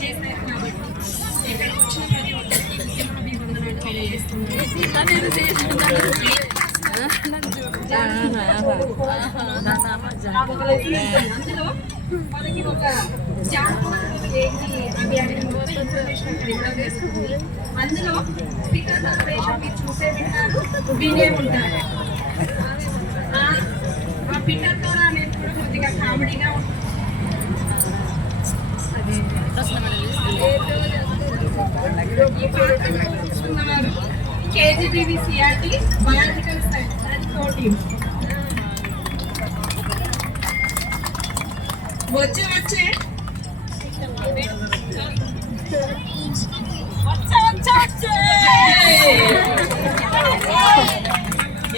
చేశారు కాబట్టి ఇక్కడ వచ్చిన ప్రతి ఒక్కరికి అభివందనాలు తెలియజేస్తున్నాను. అందులో మనకి ఒక అందులో స్పీకర్ సన్నివేశం మీరు చూసే వింటారు, వినే ఉంటారు. ఆ పిటర్ ద్వారా అనేది కూడా కొద్దిగా కామెడీగా ఉంటుంది. ఈ పాత్ర చూస్తున్నారు KGBV CRT biological science and protein. వచ్చే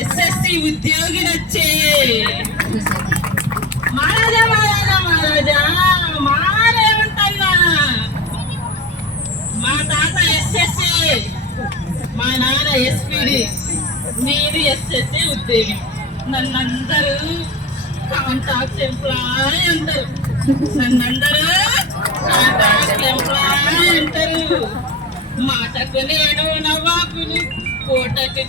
ఎస్ఎస్సి ఉద్యోగినొచ్చే మహారాజా మహారాజా మహారాజా మారేమంటన్నా. మా తాత ఎస్ఎస్సి, మా నాన్న ఎస్పీడి, నేను ఎస్ఎస్సి ఉద్యోగి. నన్నందరూ కాంటాక్ట్ ఎంప్లాయ్ అంటారు. నన్నందరూ కాంటాక్ట్ ఎంప్లాయ్ అంటారు. మాటకు నేను నవాబుని, పూటకు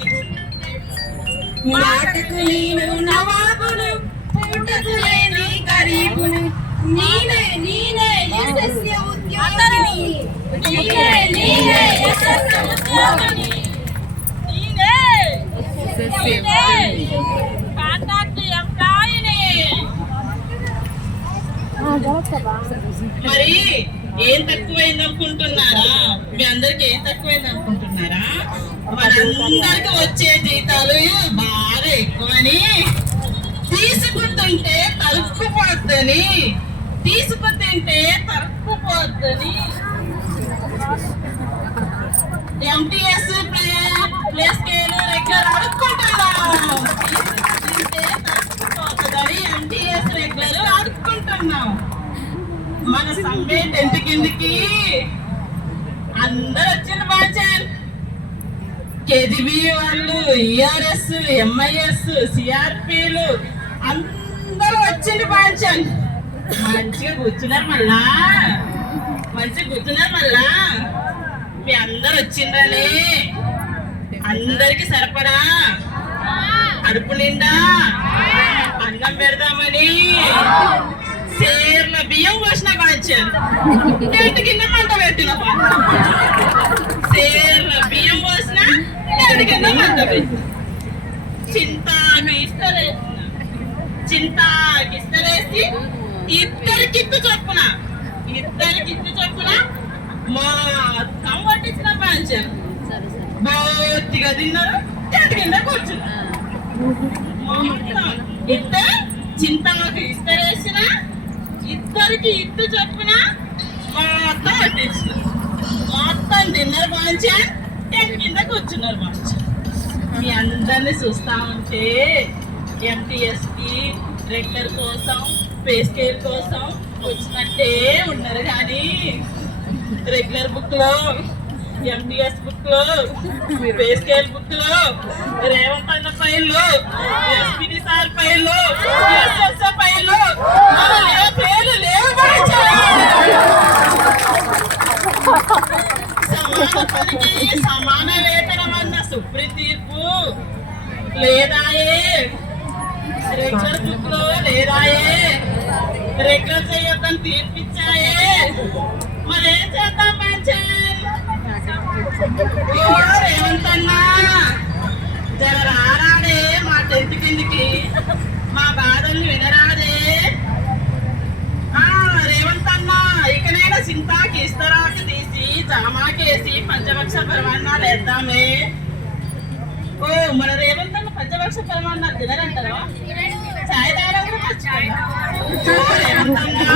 మాటకు నేను నవాబును, పూటకు నేను గరీబును. నీనే నీనే ఎస్ఎస్సి ఉద్యోగిని, నీనే నీనే ఎస్ఎస్సి ఉద్యోగిని, నీనే నీనే కాంటాక్ట్ ఎంప్లాయిని. మరి ఏం తక్కువైంది అనుకుంటున్నారా? మీ అందరికి ఏం తక్కువైంది అనుకుంటున్నారా? మనందరికి వచ్చే జీతాలు బాగా ఎక్కువని, తీసుకుంటుంటే తరుక్కుపోద్దని, తీసుకుంటుంటే తరుక్కుపోద్దని ఎంటీఎస్ ప్లే స్కేల్ రెగ్యులర్ అడుక్కుంటున్నాం. తీసుకుంటుంటే తరుక్కుపోతుందని ఎంటీఎస్ రెగ్యులర్ అడుక్కుంటున్నాం. మన సమ్మె టెంట్ కిందికి అందరు వచ్చిన బాచారు. కేజీబీ వాళ్ళు, ఈఆర్ఎస్, ఎంఐఎస్, సిఆర్పీలు అందరూ వచ్చింది బాచారు. మంచిగా కూర్చున్నారు మళ్ళా, మంచిగా కూర్చున్నారు మళ్ళా. మీ అందరు వచ్చిందని అందరికి సరిపడా కడుపు నిండా అన్నం పెడదామని సేర్ల బియ్యం పోసిన బాచారు. టెంట్ కింద మంట పెట్టిన సేర్ల బియ్యం పోసిన టెంట్ కింద మంట పెట్టి చింతాకి ఇస్తరేసి ఇద్దరికిత్తు చొప్పున మొత్తం పట్టించిన బాచారు. బొత్తిగా తిన్నారు, టెంట్ కింద కూర్చున్నారు. మొత్తం చింతకి ఇస్తరేసిన ఇద్దరికి ఇత్తు చొప్పున మొత్తం పట్టించిన, మొత్తం తిన్నారు బాచారు, టెంట్ కింద కూర్చున్నారు బాచారు. మీ అందరినీ చూస్తా ఉంటే ఎంటీఎస్కి రెగ్యులర్ కోసం, పే స్కేల్ కోసం వచ్చినట్టే ఉన్నారు. కానీ రెగ్యులర్ బుక్ లో, ఎంటీఎస్ బుక్ లో, పే స్కేల్ బుక్ లో, రేవంత్ అన్న ఫైల్లో, ఎస్పీడి సార్ ఫైల్లో, ఎస్ఎస్ఓ ఫైల్లో పేర్లు లేవు. సమాన వేతనం అన్న సుప్రీం తీర్పు లేదాయే, రెగ్యులర్ బుక్ లో లేదాయే, రెగ్యులర్ చేయొద్దని తీర్పిచ్చాయే. మరేం చేద్దాం రేవంత్ అన్నా, జర రారాడే మా టెంట్ కిందికి, మా బాధల్ని వినరాదే. రేవంత్ అన్నా, ఇకనైనా చింతాకి ఇస్తరాకి తీసి జామాకేసి పంచపక్ష పరమాన్నాలు వేద్దామే. ఓ మన రేవంత్ అన్న పంచపక్ష పరమాన్నాలు తినరంటారా? చాయ్ తాగడం మర్చిపోయా. రేవంత్ అన్నా,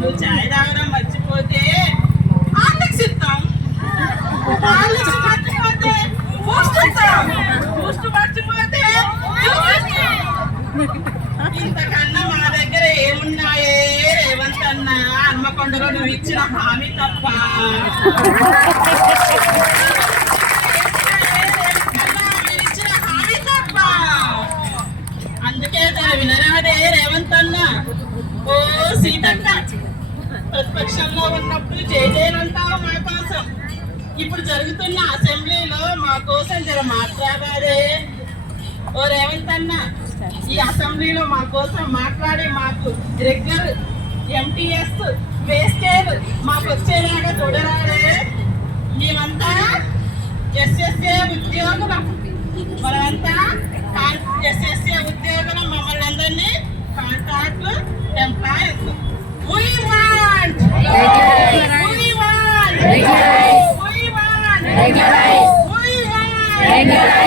నువ్వు చాయ్ తాగడం మర్చిపోతే హార్లిక్స్ ఇస్తాం, హార్లిక్స్ మర్చిపోతే బూస్ట్ ఇస్తాం, బూస్ట్ మర్చిపోతే ఇంతకన్నా మా దగ్గర ఏమున్నాయే రేవంత్ అన్న? హన్మకొండలో నువ్వు ఇచ్చిన హామీ తప్ప అందుకే వినరాదే రేవంత్ అన్న. ఓ సీతక్క ప్రతిపక్షంలో ఉన్నప్పుడు జయజయనంటావు మా కోసం. ఇప్పుడు జరుగుతున్న అసెంబ్లీలో మా కోసం జర మాట్లాడారే. ఓ రేవంత్ అన్న, ఈ అసెంబ్లీలో మా కోసం మాట్లాడి మాకు రెగ్యులర్ ఎంటీఎస్ వేస్టేజ్ మాకు వచ్చేలాగా చూడరాడే. మేమంతా ఎస్ఎస్ఏ ఉద్యోగులం, మనమంతా ఎస్ఎస్ఏ ఉద్యోగులం. మమ్మల్ని అందరినీ contract employees. We want! We want! We want! We want!